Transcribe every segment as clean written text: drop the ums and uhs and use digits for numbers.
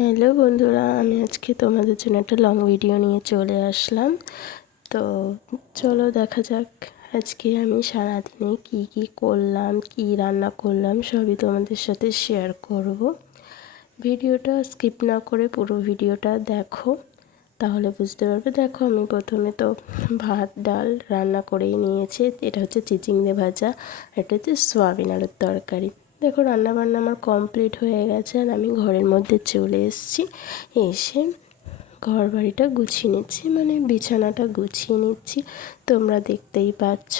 Hello বন্ধুরা, আমি আজকে তোমাদের জন্য একটা লং ভিডিও নিয়ে চলে আসলাম। তো চলো দেখা যাক আজকে আমি সারাদিনে কি কি করলাম, কি রান্না করলাম সবই তোমাদের সাথে শেয়ার করব। ভিডিওটা স্কিপ না করে পুরো ভিডিওটা দেখো, তাহলে বুঝতে পারবে। দেখো, আমি প্রথমে তো ভাত ডাল রান্না করেই নিয়েছি। এটা হচ্ছে চিচিংড়ে ভাজা, এটা হচ্ছে সোয়াবিন আলুর তরকারি। দেখো, রান্নাবান্না আমার কমপ্লিট হয়ে গেছে আর আমি ঘরের মধ্যে চলে এসেছি। এসে ঘর বাড়িটা গুছিয়ে নিচ্ছি, মানে বিছানাটা গুছিয়ে নিচ্ছি, তোমরা দেখতেই পাচ্ছ।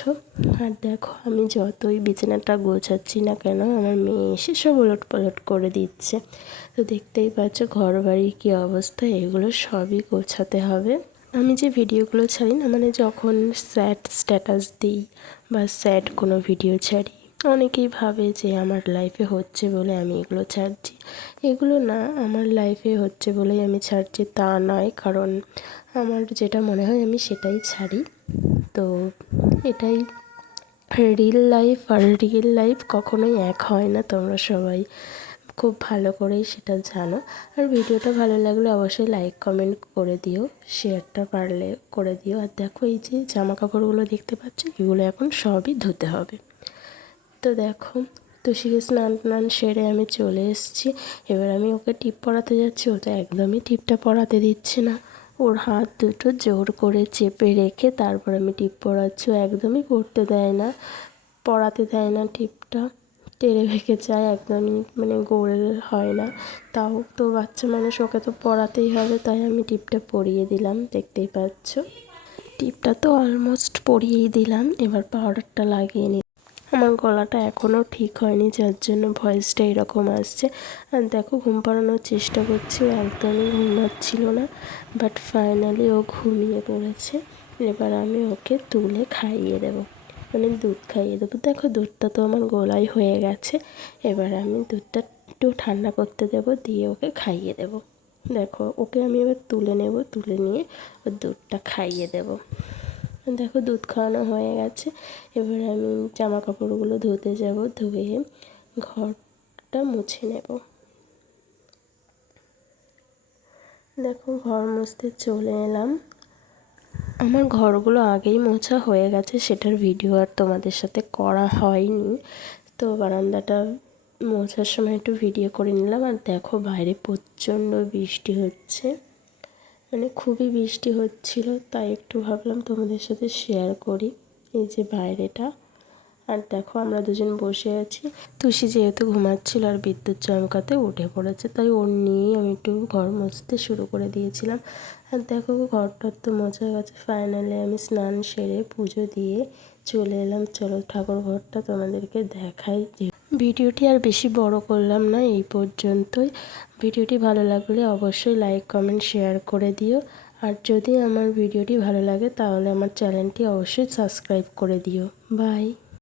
আর দেখো, আমি যতই বিছানাটা গোছাচ্ছি না কেন, আমার মেয়ে এসে সব ওলট পালট করে দিচ্ছে। তো দেখতেই পাচ্ছ ঘর বাড়ির কী অবস্থা, এগুলো সবই গোছাতে হবে। আমি যে ভিডিওগুলো ছাড়ি না, মানে যখন স্যাড স্ট্যাটাস দিই বা স্যাড কোনো ভিডিও ছাড়ি, অনেকেই ভাবে যে আমার লাইফে হচ্ছে বলে আমি এগুলো ছাড়ছি। এগুলো না, আমার লাইফে হচ্ছে বলেই আমি ছাড়ছি তা নয়, কারণ আমার যেটা মনে হয় আমি সেটাই ছাড়ি। তো এটাই, রিল লাইফ আর রিয়েল লাইফ কখনোই এক হয় না, তোমরা সবাই খুব ভালো করেই সেটা জানো। আর ভিডিওটা ভালো লাগলে অবশ্যই লাইক কমেন্ট করে দিও, শেয়ারটা পারলে করে দিও। আর দেখো, এই যে জামা কাপড়গুলো দেখতে পাচ্ছ, এগুলো এখন সবই ধুতে হবে। তো দেখো, তুষিকে স্নান টান সেরে আমি চলে এসেছি। এবার আমি ওকে টিপ পরাতে যাচ্ছি, ও তো একদমই টিপটা পরাতে দিচ্ছে না। ওর হাত দুটো জোর করে চেপে রেখে তারপর আমি টিপ পরাচ্ছি। ও একদমই পরতে দেয় না, পরাতে দেয় না টিপটা, টেনে ভেঙে যায়, একদমই মানে গোল হয় না। তাও তো বাচ্চা মানুষ, ওকে তো পরাতেই হবে, তাই আমি টিপটা পরিয়ে দিলাম, দেখতেই পাচ্ছ। টিপটা তো অলমোস্ট পরিয়েই দিলাম, এবার পাউডারটা লাগিয়ে নিই। আমার গলাটা এখনও ঠিক হয়নি, যার জন্য ভয়েসটা এরকম আসছে। আর দেখো, ঘুম পাড়ানোর চেষ্টা করছি, ও একদমই ঘুমাচ্ছিল না, বাট ফাইনালি ও ঘুমিয়ে পড়েছে। এবার আমি ওকে তুলে খাইয়ে দেবো, মানে দুধ খাইয়ে দেবো। দেখো, দুধটা তো আমার গলায় হয়ে গেছে, এবার আমি দুধটা একটু ঠান্ডা করতে দেবো, দিয়ে ওকে খাইয়ে দেবো। দেখো, ওকে আমি এবার তুলে নেব, তুলে নিয়ে ওর দুধটা খাইয়ে দেবো। দেখো, দুধ খাওয়ানো হয়ে গেছে। এবার আমি জামা কাপড়গুলো ধুতে যাব, ধুয়ে ঘরটা মুছে নেব। দেখো, ঘর মুছতে চলে এলাম। আমার ঘরগুলো আগেই মোছা হয়ে গেছে, সেটার ভিডিও আর তোমাদের সাথে করা হয়নি। তো বারান্দাটা মোছার সময় একটু ভিডিও করে নিলাম। আর দেখো, বাইরে প্রচণ্ড বৃষ্টি হচ্ছে, মানে খুবই বৃষ্টি হচ্ছিল, তাই একটু ভাবলাম তোমাদের সাথে শেয়ার করি এই যে বাইরেটা। আর দেখো, আমরা দুজন বসে আছি। তুষি যেহেতু ঘুমাচ্ছিল আর বিদ্যুৎ চমকাতে উঠে পড়েছে, তাই ওর নিয়েই আমি একটু ঘর মুছতে শুরু করে দিয়েছিলাম। আর দেখো, ঘরটার তো মোছা গেছে। ফাইনালি আমি স্নান সেরে পুজো দিয়ে চলে এলাম। চলো ঠাকুর ঘরটা তোমাদেরকে দেখাই। ভিডিওটি আর বেশি বড় করলাম না, এই পর্যন্তই। ভিডিওটি ভালো লাগলে অবশ্যই লাইক কমেন্ট শেয়ার করে দিও। আর যদি আমার ভিডিওটি ভালো লাগে তাহলে আমার চ্যানেলটি অবশ্যই সাবস্ক্রাইব করে দিও। বাই।